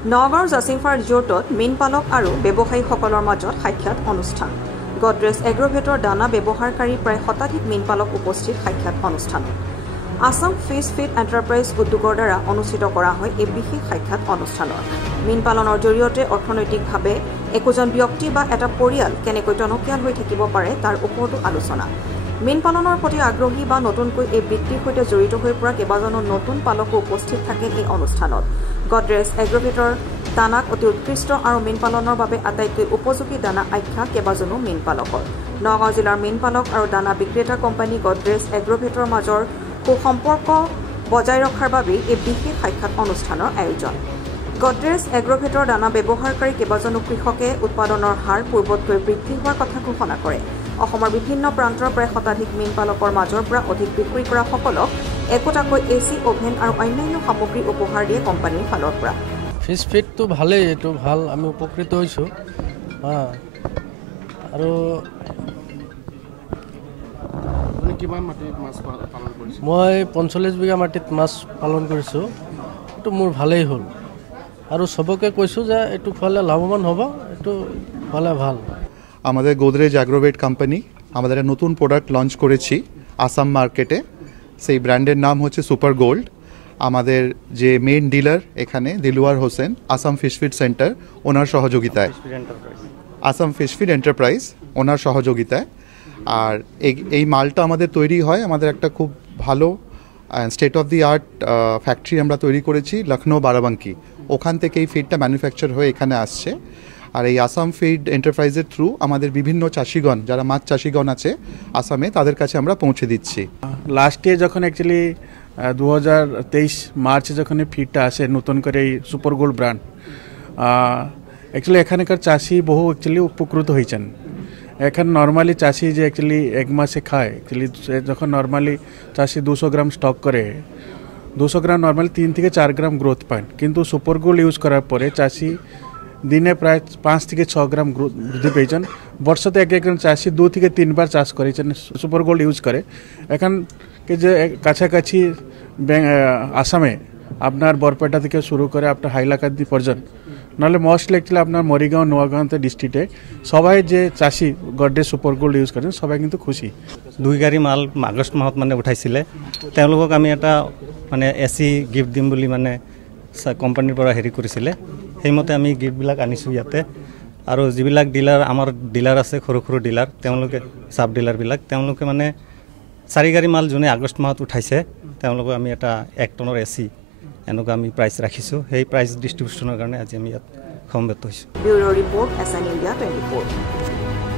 নগাঁৱৰ জাচিংফাৰ ৰিজৰ্টত মীন পালক আৰু ব্যৱসায়ীসকলৰ মাজত সাক্ষাৎ অনুষ্ঠান। গডৰেজ এগ্ৰভেটৰ দানা ব্যৱহাৰকাৰী প্ৰায় শতাধিক মীন পালক উপস্থিত সাক্ষাৎ অনুষ্ঠানত। আছাম ফিছ ফিড এণ্টাৰপ্ৰাইজ উদ্যোগৰ দ্বাৰা অনুষ্ঠিত কৰা হয় এই বিশেষ সাক্ষাৎ অনুষ্ঠানত। মীন পালনৰ জৰিয়তে অৰ্থনৈতিকভাৱে একোজন ব্যক্তি বা এটা পৰিয়াল কেনেকৈ টনকিয়াল হৈ থাকিব পাৰে তাৰ ওপৰতো আলোচনা। মীন পালনৰ প্ৰতি আগ্ৰহী বা নতুনকৈ এই বৃত্তিৰ সৈতে জড়িত হৈ পৰা কেইবাজনো নতুন পালকো উপস্থিত থাকে এই অনুষ্ঠানত। গডৰেজ এগ্ৰভেটৰ দানাক অতি উৎকৃষ্ট আৰু মীন পালনৰ বাবে আটাইতকৈ উপযোগী দানা আখ্যা কেইবাজনো মীন পালকৰ। নগাঁও জিলাৰ মীন পালক আৰু দানা বিক্ৰেতা কোম্পানী গডৰেজ এগ্ৰভেটৰ মাজৰ সুসম্পৰ্ক বজাই ৰখাৰ বাবে এই বিশেষ সাক্ষাৎ অনুষ্ঠানৰ আয়োজন। গডৰেজ এগ্ৰভেটৰ দানা ব্যৱহাৰকাৰী কেইবাজনো কৃষকে উৎপাদনৰ হাৰ পূৰ্বতকৈ বৃদ্ধি হোৱাৰ কথা ঘোষণা কৰে। অসমৰ বিভিন্ন প্ৰান্তৰ প্ৰায় শতাধিক মীন পালকৰ মাজৰ পৰা অধিক বিক্ৰী কৰা সকলক একোটাকৈ এচি অভেন আৰু অন্যান্য সামগ্ৰী উপহাৰ দিয়ে কোম্পানীৰ ফালৰ পৰা। ফিছ ফিডটো ভালেই, এইটো ভাল, আমি উপকৃত হৈছোঁ। আৰু মই 45 বিঘা মাটিত মাছ পালন কৰিছোঁ। এইটো মোৰ ভালেই হ'ল আৰু চবকে কৈছোঁ যে এইটো খোৱালে লাভৱান হ'ব, এইটো খোৱালে ভাল। আমাদের গোদরেজ অ্যাগ্রোভেট কোম্পানি আমাদের একটা নতুন প্রোডাক্ট লঞ্চ করেছি আসাম মার্কেটে। সেই ব্র্যান্ডের নাম হচ্ছে সুপার গোল্ড। আমাদের যে মেইন ডিলার এখানে Dilwar Hossain, Assam fish feed centre owner সহযোগিতায়, Assam fish feed enterprise owner সহযোগিতায়। আর এই মালটা আমাদের তৈরি হয় আমাদের একটা খুব ভালো state of the art factory আমরা তৈরি করেছি লখনৌ বারাবাঙ্কি। ওখান থেকে এই ফিডটা ম্যানুফ্যাকচার হয়ে এখানে আসছে। আর এই আসাম ফিড এন্টারপ্রাইজের থ্রু আমাদের বিভিন্ন চাষিগণ যারা মাছ চাষিগণ আছে আসামে তাদের কাছে আমরা পৌঁছে দিচ্ছি। লাস্ট ইয়ার যখন অ্যাকচুয়ালি 2023 মার্চে যখন এই ফিডটা আসে নতুন করে এই সুপার গোল্ড ব্র্যান্ড, অ্যাকচুয়ালি এখানকার চাষি বহু অ্যাকচুয়ালি উপকৃত হয়েছেন। এখন নর্মালি চাষি যে অ্যাকচুয়ালি এক মাসে খায়, অ্যাকচুয়ালি যখন নর্মালি চাষি 200 গ্রাম স্টক করে, 200 গ্রাম নর্মালি 3 থেকে 4 গ্রাম গ্রোথ পায়। কিন্তু সুপার গোল্ড ইউজ করার পরে চাষি দিনে প্রায় 5 থেকে 6 গ্রাম বৃদ্ধি পেয়েছেন। বর্ষতে একজন চাষি 2 থেকে 3 বার চাষ করেছেন সুপার গোল্ড ইউজ করে। এখন যে কাছাকাছি আসামে আপনার বরপেটা থেকে শুরু করে আপনার হাইলাকান্দি পর্যন্ত, নাহলে মোস্টলি অ্যাকচুয়ালি আপনার মরিগাঁও নোয়াগাঁওতে ডিস্ট্রিক্টে সবাই যে চাষি গডরেজ সুপার গোল্ড ইউজ করেন সবাই কিন্তু খুশি। 2 গাড়ী মাল আগষ্ট মাহত মানে উঠাইছিলে। তেওঁলোকক আমি এটা মানে এচি গিফ্ট দিম বুলি মানে কোম্পানীৰ পৰা হেৰি কৰিছিলে। সেইমতে আমি গিফ্টবিলাক আনিছোঁ ইয়াতে। আৰু যিবিলাক ডিলাৰ আমাৰ ডিলাৰ আছে সৰু সৰু ডিলাৰ, তেওঁলোকে চাব ডিলাৰবিলাক, তেওঁলোকে মানে 4 গাড়ী মাল যোনে আগষ্ট মাহত উঠাইছে তেওঁলোকক আমি এটা 1 টনৰ এচি এনেকুৱা আমি প্ৰাইচ ৰাখিছোঁ। সেই প্ৰাইচ ডিষ্ট্ৰিবিউশ্যনৰ কাৰণে আজি আমি ইয়াত সমবেত হৈছোঁ। Bureau' report SN India 24।